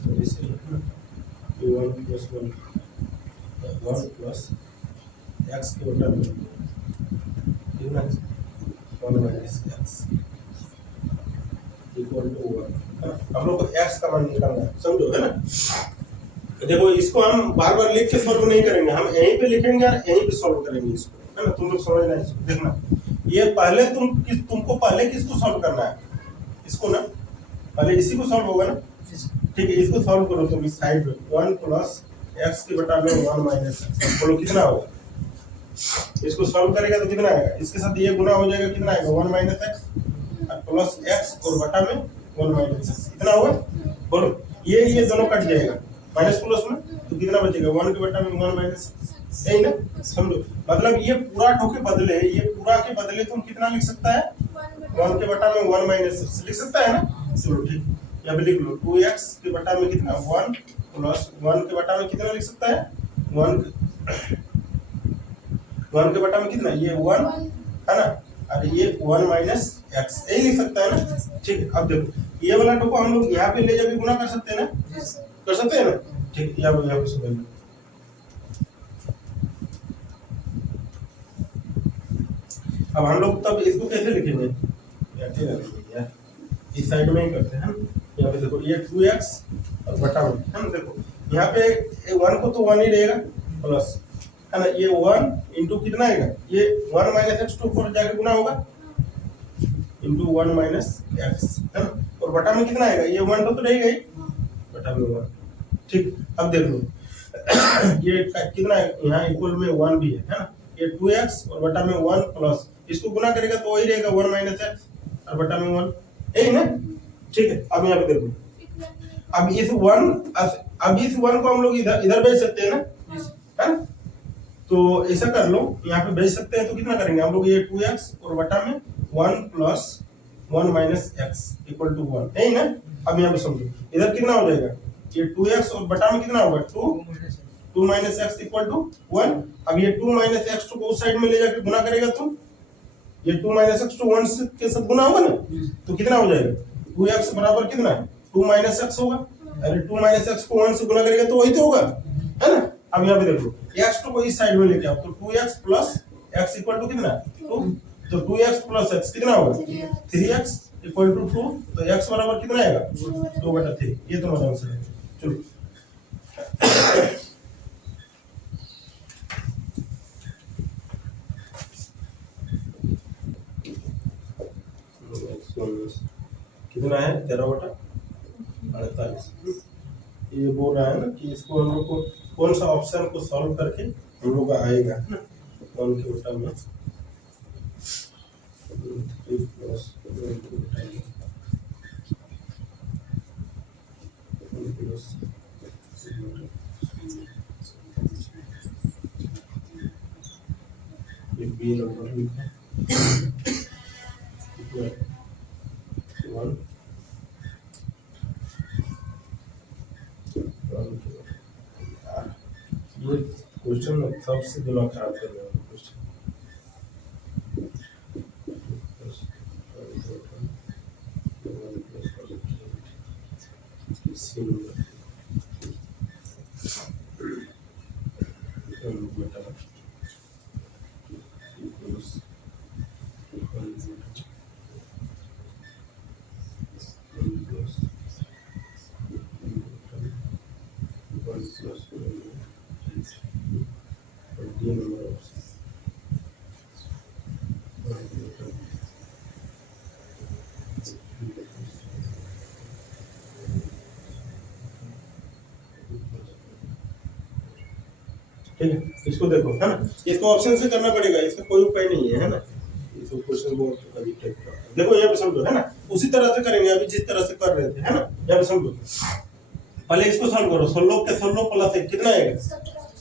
तो इसे लिखना 1 प्लस 1 प्लस x के बटा में कितना 1 माइनस x इक्वल टू 1। हम लोग को x का मान निकालना है, समझो, है ना। देखो इसको हम बार बार लिख के सॉल्व नहीं करेंगे, हम यहीं पे लिखेंगे और यहीं पे सॉल्व करेंगे इसको, है ना। तुम लोग समझना इसको, देखना ये पहले तुमको पहले किसको सॉल्व करना है, इसको ना, पहले इसी को सॉल्व होगा ना, ठीक है। इसको सॉल्व करो तुम इस साइड में 1 प्लस x के बटा में 1 माइनस x, बोलो कितना होगा। इसको सॉल्व करेगा तो कितना आएगा, इसके साथ ये गुना हो जाएगा, कितना आएगा 1 माइनस x प्लस x और बटा में 1 माइनस x, कितना होगा, बोलो। ये दोनों कट जाएगा माइनस प्लस में, तो कितना बचेगा 1 के बटा में 1 माइनस, यही ना, समझो। मतलब ये पूरा ठोके बदले, ये पूरा के बदले तुम कितना लिख सकता है, 1 के बटा में 1 माइनस लिख सकता है ना। चलो ठीक, यहाँ पे लिख लो 2x के बटा में कितना 1 प्लस 1 के बटा में कितना लिख सकता है 1 के बटा में कितना, ये 1 है ना, और ये 1 माइनस x, यही लिख सकता है ना, ठीक है। अब देखो ये वाला टोको हम लोग यहाँ पे ले जाके गुना कर सकते हैं ना, कर सकते हैं ना, ठीक है। यहाँ पे समझ लो, अब हम लोग तब इसको कैसे लिखेंगे, यार इस साइड में ही करते हैं। यहाँ पे देखो ये 2x और बटा में, है ना। देखो यहाँ पे 1 को तो 1 ही रहेगा प्लस, है ना, ये 1 इंटू कितना आएगा, ये 1 माइनस एक्स टू 4 जाके गुना होगा इंटू 1 माइनस एक्स, है ना। और बटा में कितना आएगा, ये 1 तो रहेगा ही, बटा में 1, ठीक। अब देख लो ये कितना है, यहाँ इक्वल में 1 भी है ना। ये 2x और बटा में 1 प्लस, इसको गुना करेगा तो वही रहेगा 1 माइनस एक्स और बटा में 1, यही ना, ठीक है। अब यहाँ पे देखो, अब इस 1 को हम लोग इधर भेज सकते हैं ना, है ना। तो ऐसा कर लो, यहाँ पे भेज सकते हैं तो कितना करेंगे हम लोग, ये 2x और बटा में 1 plus 1 minus x equal to 1, यही ना। अब यहाँ पे समझो इधर कितना हो जाएगा, ये 2x और बटा में कितना होगा 2 माइनस x इक्वल टू 1। अब ये 2 माइनस x को उस साइड में ले जाकर गुना करेगा तो ये 2 माइनस x टू 1 के साथ गुना होगा ना, तो कितना हो जाएगा 2x बराबर कितना है 2 माइनस x होगा, अरे 2 माइनस x को 1 से गुना करेगा तो वही तो होगा, है ना। अब यहाँ पे देखो x को इस साइड में लेके आओ, तो 2x plus x equal to कितना 2, तो 2x प्लस x कितना होगा 3x इक्वल टू 2, तो x बराबर कितना आएगा 2/3, ये तो हमारा आंसर है। चलो कितना है 13/48। ये बोल रहा है ना कि इसको हम लोग को कौन सा ऑप्शन को सॉल्व करके हम लोग का आएगा, है ना। 1 के बटा में 3 प्लस 1 के बटा में 1 प्लस ये बी नंबर लिखा 1 ये क्वेश्चन सबसे दिमाग खराब करने वाला क्वेश्चन। ठीक है, इसको देखो, है ना। इसको ऑप्शन से करना पड़ेगा, इसका कोई उपाय नहीं है ना। इसको क्वेश्चन बहुत अजीब टाइप का देखो, यहाँ पे समझो, है ना। उसी तरह से करेंगे अभी जिस तरह से कर रहे थे, है ना। यहाँ पे समझो, पहले इसको सॉल्व करो। 16 के 16 प्लस 1 कितना आएगा?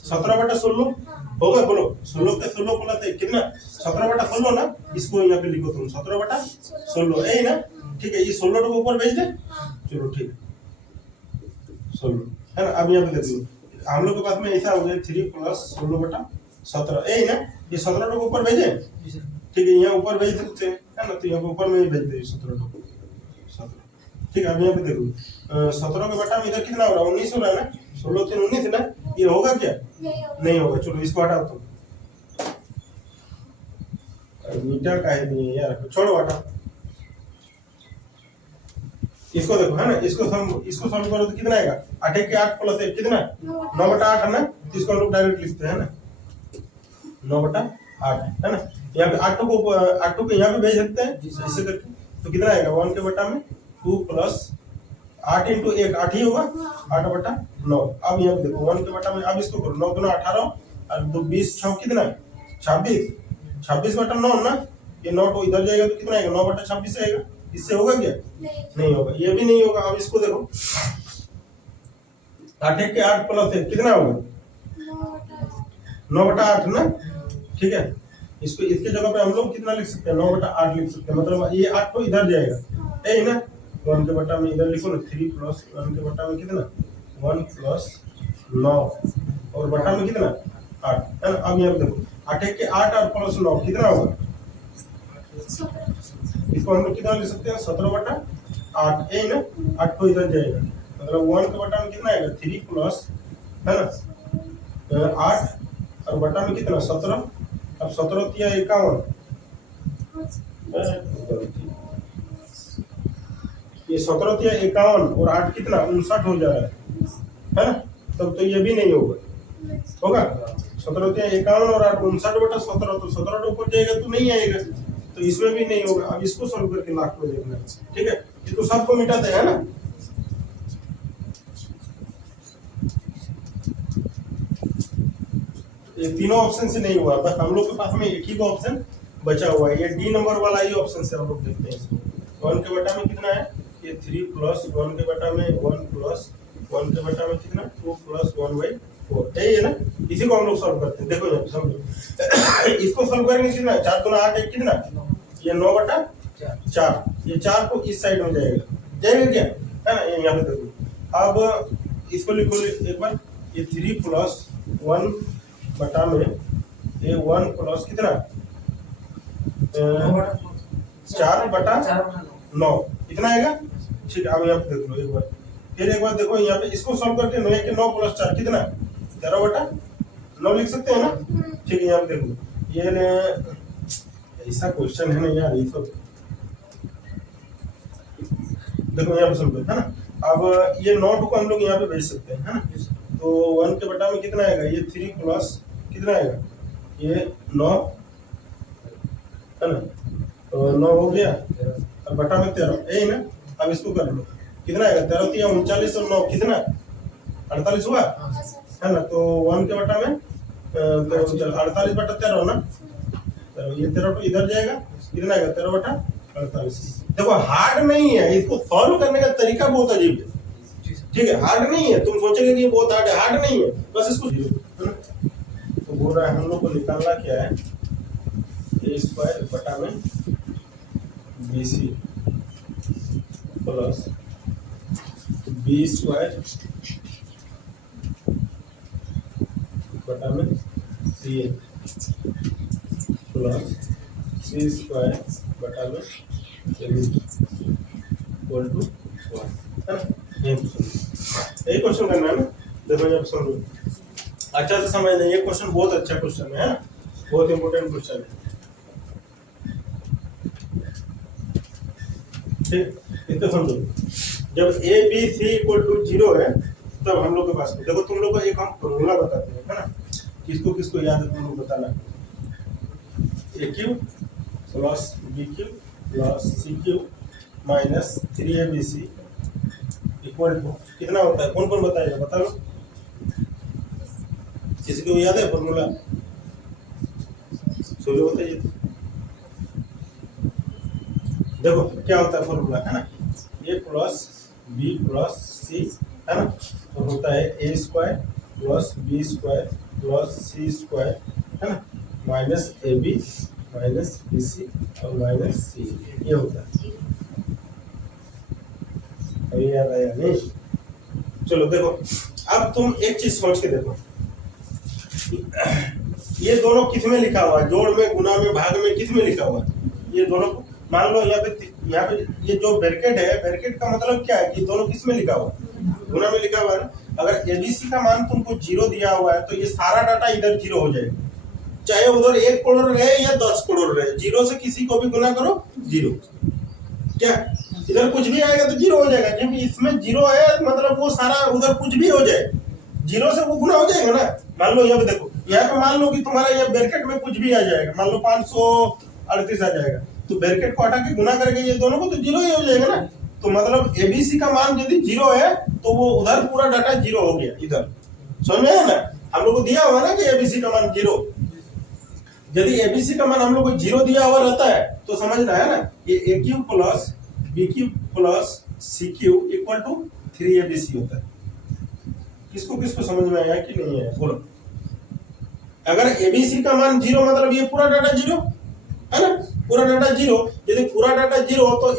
17 बटा 16 होगा। बोलो 16 के 16 प्लस 1 कितना? 17 बटा 16 ना। इसको यहाँ पे लिखो तुम 17 बटा 16, यही ना। ठीक है, ये 16 को ऊपर भेज दे। चलो ठीक है, 16, है ना। अब यहाँ पे देखो, हम लोग के पास में ऐसा हो गया 3 प्लस 16 बटा 17, यही ना। ये 17 को ऊपर भेजे, ठीक है, यहाँ ऊपर भेज सकते हैं, है ना। तो यहाँ पे ऊपर में ही भेज दे 17 को 17। ठीक है, अब यहाँ पे देखो 17 के बटा में इधर कितना हो रहा है? 19 हो रहा है ना। 16 3 19 ना। ये होगा क्या? नहीं होगा। चलो इसको हटाओ तुम, मीटर का है नहीं यार, छोड़ो हटाओ। इसको देखो, है ना। इसको सॉल्व करो तो कितना आएगा? 8 के 8 प्लस 1 कितना? 9 बटा 8 है ना। तो इसको हम लोग डायरेक्ट लिखते हैं ना, 9 बटा 8, है ना। यहाँ पे 8 को यहाँ पे भेज सकते हैं ऐसे करके। तो कितना आएगा? 1 के बटा में 2 प्लस 8 इंटू 1 8 ही होगा, 8 बटा 9। अब यहाँ पे देखो 1 के बटा में, अब इसको करो 9 गुना 18 और 2 20 6 कितना? 26, 26 बटा 9 ना। ये 9 तो इधर जाएगा तो कितना आएगा? 9 बटा 26 आएगा। इससे होगा क्या? नहीं होगा, ये भी नहीं होगा। अब इसको देखो 8 के 8 प्लस 1 कितना होगा? 9 बटा 8 ना। ठीक है, इसको इसके जगह पे हम लोग कितना लिख सकते हैं? 9 बटा 8 लिख सकते हैं। मतलब ये 8 तो इधर जाएगा, यही ना। 1 के बटा में इधर लिखो ना 3 प्लस 1 के बटा में कितना? 1 प्लस 9 और बटा में कितना? 8, है ना। अब यहाँ पे देखो 8 के 8 और प्लस 9 कितना होगा? इसको हम लोग कितना लिख सकते हैं? 17 बटा 8, यही ना। 8 तो इधर जाएगा, मतलब 1 के बटा में कितना आएगा? 3 प्लस, है ना, 8 और बटा में कितना? 17। अब 17 तिया 51, ये 17 तिया 51 और 8 कितना? 59 हो जा रहा है ना। तब तो ये भी नहीं होगा। 17 तिया 51 और 8 59 बटा 17, तो 17 ऊपर जाएगा तो नहीं आएगा, तो इसमें भी नहीं होगा। अब इसको सॉल्व करके लास्ट में देखना, ठीक है। ये तो सबको मिटाते हैं ना। ये तीनों ऑप्शन से नहीं हुआ, बस हम लोग के पास में एक ही ऑप्शन बचा हुआ है, ये डी नंबर वाला ही ऑप्शन से हम लोग देखते हैं इसको। 1 के बटा में कितना है? ये 3 प्लस 1 के बटा में 1 प्लस 1 के बटा में कितना? 2 प्लस 1/4, यही है ना। इसी को हम लोग सॉल्व करते हैं। देखो यहाँ समझो, इसको सॉल्व करेंगे कितना? 4 गुना 8 1 कितना? ये 9 बटा 4, ये 4 को इस साइड में जाएगा क्या, है ना। यहाँ पे देखो, अब इसको लिखो एक बार, ये 3 प्लस 1 बटा में ये 1 प्लस कितना? 4 बटा 9 कितना आएगा? ठीक है, अब यहाँ पे देख लो एक बार, फिर एक बार देखो यहाँ पे, इसको सॉल्व करके 9 के 9 प्लस 4 कितना? 13 बटा 9 लिख सकते हैं ना। ठीक है, यहाँ पे देखो, ये ऐसा क्वेश्चन है ना यार, ये तो देखो यहाँ पे समझो, है ना। अब ये 9 को हम लोग यहाँ पे भेज सकते हैं, है ना। तो 1 के बटा में कितना आएगा? ये 3 प्लस कितना आएगा? ये 9, है ना। तो 9 हो गया और बटा में 13, यही ना। अब इसको कर लो, कितना आएगा? 13 3 39 और 9 कितना? 48 हुआ है ना, तो 1 के बटा में तो चल 48 बटा 13 ना, तो ये 13 तो इधर जाएगा, कितना आएगा 13 बटा 48। देखो हार्ड नहीं है, इसको सॉल्व करने का तरीका बहुत अजीब है, ठीक है, हार्ड नहीं है, तुम सोचेंगे कि ये बहुत हार्ड है, हार्ड नहीं है, बस इसको तो बोल रहा है हम लोग को निकालना क्या है, ए स्क्वायर बटा में BC प्लस बी स्क्वायर बटा में CA प्लस C स्क्वायर बटा में AB इक्वल टू 1 है ना। यही क्वेश्चन करना है ना। देखो जब समझो अच्छा से समझ लें, ये क्वेश्चन बहुत अच्छा क्वेश्चन है, बहुत इंपॉर्टेंट क्वेश्चन है, ठीक। इसको समझो, जब ABC इक्वल टू 0 है तब हम लोग के पास, देखो तुम लोग को एक हम फॉर्मूला बताते हैं, है ना, किसको किसको याद है तुम लोग बताना, AQ plus BQ plus CQ minus 3ABC equal to कितना होता है, कौन कौन बताएगा, बता लो, किसी को याद है फॉर्मूला, सोलो बताइए। देखो क्या होता है फॉर्मूला, है ना, A plus B plus C है ना, तो होता है A square plus B square plus C square है ना, माइनस AB माइनस BC और माइनस C, ये होता है। अभी याद आया नहीं? चलो देखो, अब तुम एक चीज सोच के देखो, ये दोनों किस में लिखा हुआ है, जोड़ में, गुना में, भाग में, किस में लिखा हुआ है, ये दोनों मान लो यहाँ पे ये जो ब्रैकेट है, ब्रैकेट का मतलब क्या है कि दोनों किस में लिखा हुआ है, गुना में लिखा हुआ है। अगर ABC का मान तुमको 0 दिया हुआ है तो ये सारा डाटा इधर 0 हो जाएगा, चाहे उधर 1 करोड़ रहे या 10 करोड़ रहे, 0 से किसी को भी गुना करो 0, क्या इधर कुछ भी आएगा तो 0 हो जाएगा, क्योंकि इसमें 0 है, मतलब वो सारा उधर कुछ भी हो जाए 0 से वो गुना हो जाएगा ना। मान लो यहाँ पे देखो, यहाँ पे मान लो कि तुम्हारा ये ब्रैकेट में कुछ भी आ जाएगा, मान लो 538 आ जाएगा, तो ब्रैकेट को हटा के गुना करके ये दोनों को तो 0 ही हो जाएगा ना। तो मतलब ABC का मान यदि 0 है तो वो उधर पूरा डाटा 0 हो गया, इधर समझ में है ना, हम लोग को दिया हुआ ना कि ABC का मान 0, यदि ABC का मान हम लोग को 0 दिया हुआ रहता है तो समझना है ना, ये AQ plus BQ plus CQ equal to 3ABC होता है। किसको किसको समझ में आया कि नहीं है, बोलो। अगर ABC का मान 0 मतलब ये पूरा डाटा 0 है ना, पूरा डाटा 0, यदि पूरा डाटा 0 हो तो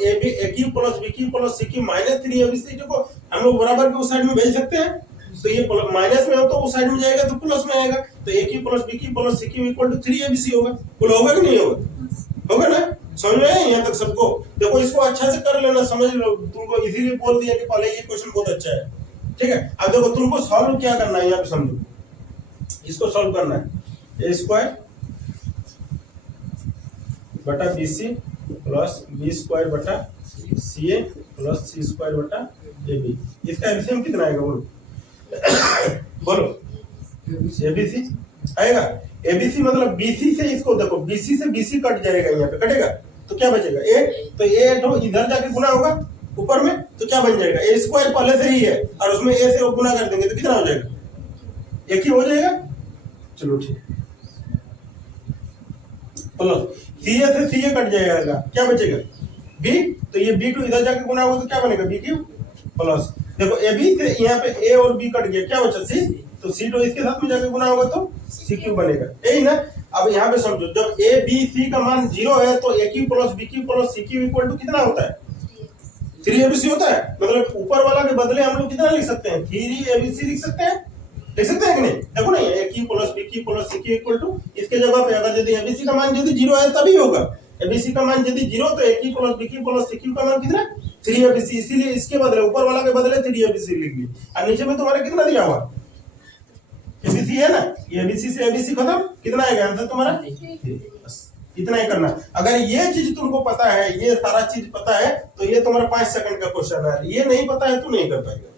AQ plus BQ plus CQ minus 3ABC को हम लोग बराबर के उस साइड में भेज सकते हैं, तो ये माइनस में हो तो उस साइड में जाएगा तो प्लस में आएगा, तो AQ plus BQ plus CQ equal to 3ABC होगा, बोलो होगा कि नहीं होगा, होगा ना। समझ में आया यहाँ तक सबको? देखो इसको अच्छा से कर लेना, समझ लो, तुमको इसीलिए बोल दिया कि पहले ये क्वेश्चन बहुत अच्छा है, ठीक है। अब देखो तुमको सॉल्व क्या करना है, यहाँ पे समझो, इसको सॉल्व करना है, A स्क्वायर बटा BC प्लस B स्क्वायर बटा CA प्लस C स्क्वायर बटा AB, इसका एलसीएम कितना आएगा बोलो, बोलो। ABC आएगा, ABC मतलब BC से, इसको देखो BC से BC कट जाएगा, यहाँ पे कटेगा तो क्या बचेगा A, तो A तो इधर जाके गुना होगा ऊपर में, तो क्या बन जाएगा, A स्क्वायर पहले से ही है और उसमें A से गुना कर देंगे तो कितना हो जाएगा, एक ही हो जाएगा। चलो ठीक, प्लस CA से CA कट जाएगा, क्या बचेगा B, तो ये B2 इधर जाके गुना होगा तो क्या बनेगा BQ प्लस, देखो AB से यहाँ पे A और B कट गया, क्या बचा C, तो C2 इसके साथ में जाके गुना होगा तो CQ बनेगा, यही ना। अब यहाँ पे समझो, जब ABC का मान 0 है तो AQ plus BQ plus CQ equal to कितना होता है, 3ABC होता है, मतलब ऊपर वाला के बदले हम लोग कितना लिख सकते हैं, 3ABC लिख सकते हैं, लिख सकते हैं कि नहीं, देखो नहीं, AQ plus BQ plus CQ equal to, इसके जगह पे अगर यदि ABC का मान यदि 0 है तभी होगा, ABC का मान यदि 0 तो AQ plus BQ plus CQ का मान कितना 3ABC, इसीलिए इसके बदले ऊपर वाला के बदले 3ABC लिख ली, और नीचे में तुम्हारा कितना दिया हुआ ABC है ना, ये ABC से ABC खत्म, कितना आएगा आंसर तुम्हारा, बस इतना ही करना। अगर ये चीज तुमको पता है, ये सारा चीज पता है, तो ये तुम्हारा 5 सेकंड का क्वेश्चन है, ये नहीं पता है तो नहीं कर पाएगा।